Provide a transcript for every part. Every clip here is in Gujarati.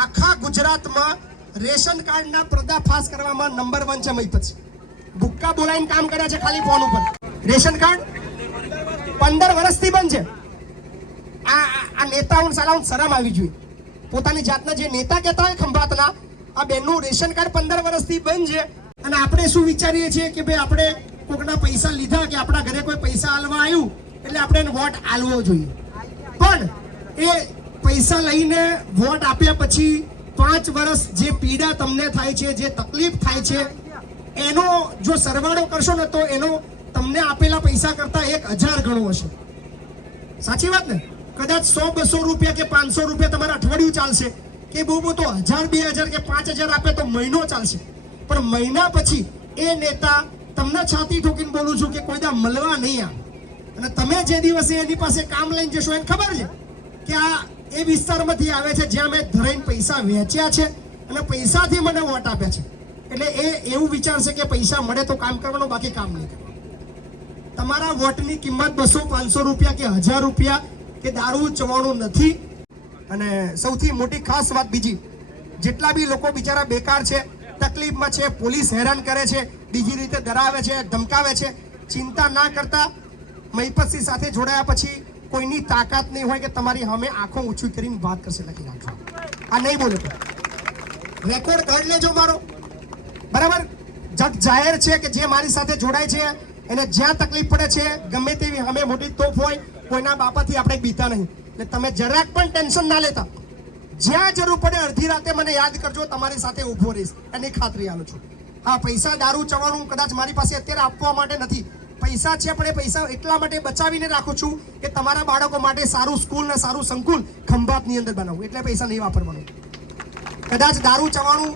આખા ગુજરાતમાં રેશન કાર્ડના પર્દાફાશ કરવામાં નંબર વન છે મહીપત ભુક્કા બોલાવીને કામ કર્યા છે ખાલી ફોન ઉપર. રેશન કાર્ડ પંદર વર્ષથી બંધ છે. આ, આ- નેતાઓને સાલાઓને શરમ આવી જોઈએ. પોતાની જાતના જે નેતા કહેતા હોય ખંભાતના, આ બેનનું રેશન કાર્ડ પંદર વર્ષથી બંધ છે. અને આપણે શું વિચારીએ છીએ કે ભાઈ આપણે કોકના પૈસા લીધા કે આપણા ઘરે કોઈ પૈસા આલવા આવ્યું? એટલે આપણે વોટ આલવો જોઈએ. પણ એ પૈસા લઈને વોટ આપ્યા પછી પાંચ વર્ષ જે પીડા તમને થાય છે, જે તકલીફ થાય છે, એનો જો સરવાળો કરશો ને તો એનો તમને આપેલા પૈસા કરતા એક હજાર ગણો હશે. સાચી વાત ને? કદાચ સો બસો રૂપિયા કે પાંચસો રૂપિયા તમારા અઠવાડિયું ચાલશે, કે બહુ બહુ તો હજાર, બે હજાર કે પાંચ હજાર આપે તો મહિનો ચાલશે. પણ મહિના પછી એ નેતા તમને છાતી ઠોકીને બોલું છું કે કોઈ દા મળવા નહીં આવે. અને તમે જે દિવસે એની પાસે કામ લઈને જશો, એને ખબર છે કે આ એ વિસ્તારમાંથી આવે છે જ્યાં મેં ધરાઈને પૈસા વેચ્યા છે અને પૈસાથી મને વોટ આપ્યા છે. એટલે એ એવું વિચારશે કે પૈસા મળે તો કામ કરવાનું, બાકી કામ નહીં કરવાનું. તમારા વોટની કિંમત બસો પાંચસો રૂપિયા કે હજાર રૂપિયા કે દારૂ ચવાણું નથી. અને સૌથી મોટી ખાસ વાત બીજી, જેટલા બી લોકો બિચારા બેકાર છે, તકલીફમાં છે, પોલીસ હેરાન કરે છે, બીજી રીતે ડરાવે છે, ધમકાવે છે, ચિંતા ના કરતા મહિપતસિંહ સાથે જોડાયા પછી કોઈની તાકાત નહીં હોય કે તમારી સામે આંખો ઊંચી કરીને વાત કરશે, લખી નાખજો. આ નહીં બોલે રેકોર્ડ કાઢ લેજો મારો. બરાબર? જગ જાહેર છે કે જે મારી સાથે જોડાય છે, એને જ્યાં તકલીફ પડે છે, ગમે તેવી અમે મોટી તોફ હોય, કોઈના બાપાથી આપણે બીતા નહીં. એટલે તમે જરાક પણ ટેન્શન ના લેતા. જ્યાં જરૂર પડે અડધી રાતે મને યાદ કરજો, તમારી સાથે ઊભો રહીશ. એની ખાતરી આલું છું. હા, પૈસા દારૂ ચવાનું કદાચ મારી પાસે અત્યારે આપવા માટે નથી. પૈસા છે, પણ એ પૈસા એટલા માટે બચાવીને રાખું છું કે તમારા બાળકો માટે સારું સ્કૂલ ને સારું સંકુલ ખંભાતની અંદર બનાવું. એટલે પૈસા નહીં વાપરવાનું. કદાચ દારૂ, ચવાણું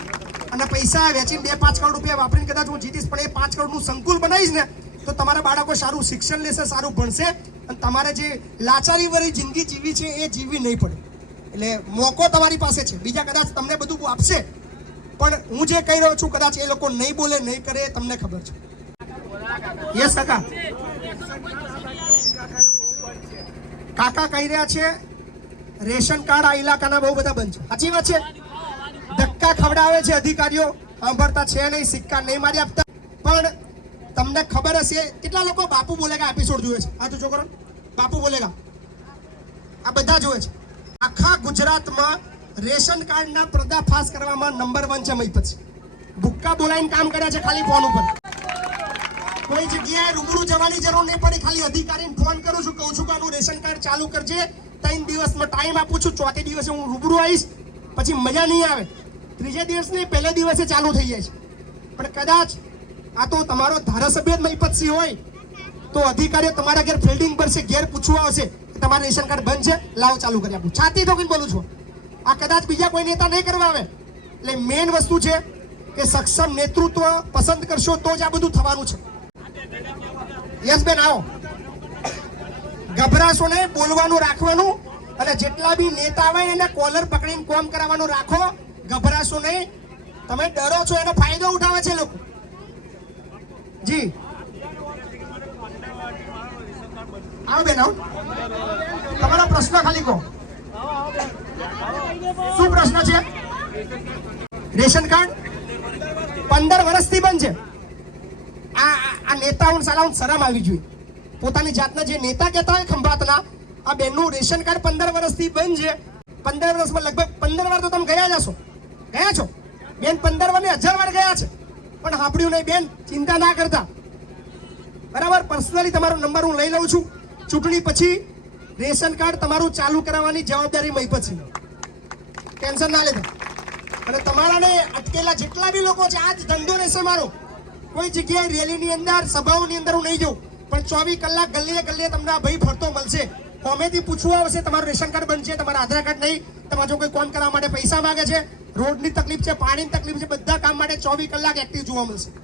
અને પૈસા વેચીને બે પાંચ કરોડ રૂપિયા વાપરીને કદાચ હું જીતીશ, પણ એ પાંચ કરોડનું સંકુલ બનાવીશ ને, તો તમારા બાળકો સારું શિક્ષણ લેશે, સારું ભણશે અને તમારે જે લાચારી વાળી જિંદગી જીવી છે, એ જીવવી નહીં પડે. એટલે મોકો તમારી પાસે છે. બીજા કદાચ તમને બધું આપશે, પણ હું જે કહી રહ્યો છું, કદાચ એ લોકો નહીં બોલે, નહીં કરે, તમને ખબર છે. યસ, કાકા. કાકા કહી રહ્યા છે, રેશન કાર્ડ આ ઇલાકાના બહુ બધા બંધ છે. સાચી વાત છે? ધક્કા ખવડાવે છે અધિકારીઓ. સાંભળતા છે નહીં, સિક્કા નહીં મારી આપતા. પણ તમને ખબર હશે, કેટલા લોકો બાપુ બોલેગા એપિસોડ જુએ છે? આ તો છોકરો બાપુ બોલેગા. આ બધા જુએ છે. આખા ગુજરાતમાં રેશન કાર્ડના પર્દાફાશ કરવામાં નંબર વન છે મહીપત ભુક્કા બોલાઈને કામ કર્યા છે ખાલી ફોન ઉપર. કોઈ જગ્યાએ રૂબરૂ જવાની જરૂર નહીં પડે. ખાલી અધિકારીને ફોન કરું છું, કહું છું કે આનું રેશન કાર્ડ ચાલુ કરજે. ત્રણ દિવસમાં ટાઈમ આપું છું, ચોથે દિવસે હું રૂબરૂ આવીશ. પછી મજા નહીં આવે. ત્રીજે દિવસ નહીં, પહેલે દિવસે ચાલુ થઈ જાય છે. પણ કદાચ આ તો તમારો ધારાસભ્ય મહીપતસિંહ હોય, તો અધિકારીઓ તમારા ઘેર ફિલ્ડિંગ પર છે, ઘેર પૂછવા આવશે કે તમારું રેશન કાર્ડ બંધ છે, લાવો ચાલુ કરી આપું. છાતી ઠોકીને બોલું છું. આ કદાચ બીજા કોઈ નેતા નહીં કરવા આવે. એટલે મેઇન વસ્તુ છે કે સક્ષમ નેતૃત્વ પસંદ કરશો તો જ આ બધું થવાનું છે. યસ બેન, આવો. ગભરાશો નહીં, બોલવાનું રાખવાનું અને જેટલા બી નેતા આવે એને કોલર પકડીને કોમ કરાવવાનું રાખો. ગભરાશો નહીં. તમે ડરો છો, એનો ફાયદો ઉઠાવે છે લોકો. જી. આવો બેન, આવો. તમારો પ્રશ્ન ખાલી કહો. શું પ્રશ્ન છે? Ration card? પંદર વર્ષથી બંધ છે. આ આ- નેતાઓને સાલાઓને શરમ આવી જોઈએ. પોતાની જાતના જે નેતા કહેતા હોય ખંભાતના, આ બેનનું રેશન કાર્ડ પંદર વર્ષથી બંધ છે. પંદર વર્ષમાં લગભગ પંદર વાર તો તમે ગયા જ ગયા છો? બેન પંદર વાર ને હજાર વાર ગયા છે. પણ સાંભળ્યું નહીં બેન, ચિંતા ના કરતા. બરાબર? પર્સનલી તમારો નંબર હું લઈ લઉં છું. ચૂંટણી પછી રેશન કાર્ડ તમારું ચાલુ કરાવવાની જવાબદારી મય પછી ટેન્શન ના લેતા. અને તમારાને અટકેલા જેટલા બી લોકો છે, આ જ ધંધો રહેશે મારો. કોઈ જગ્યાએ રેલીની અંદર, સભાઓની અંદર હું નહીં જઉં. પણ ચોવીસ કલાક ગલીએ ગલીએ તમને આ ભાઈ ફરતો મળશે. કોમેથી પૂછવું આવશે, તમારું રેશન કાર્ડ બનશે, તમારું આધાર કાર્ડ નહીં, તમારે જો કોઈ કોમ કરવા માટે પૈસા માંગે છે, રોડની તકલીફ છે, પાણીની તકલીફ છે, બધા કામ માટે ચોવીસ કલાક એક્ટિવ જોવા મળશે.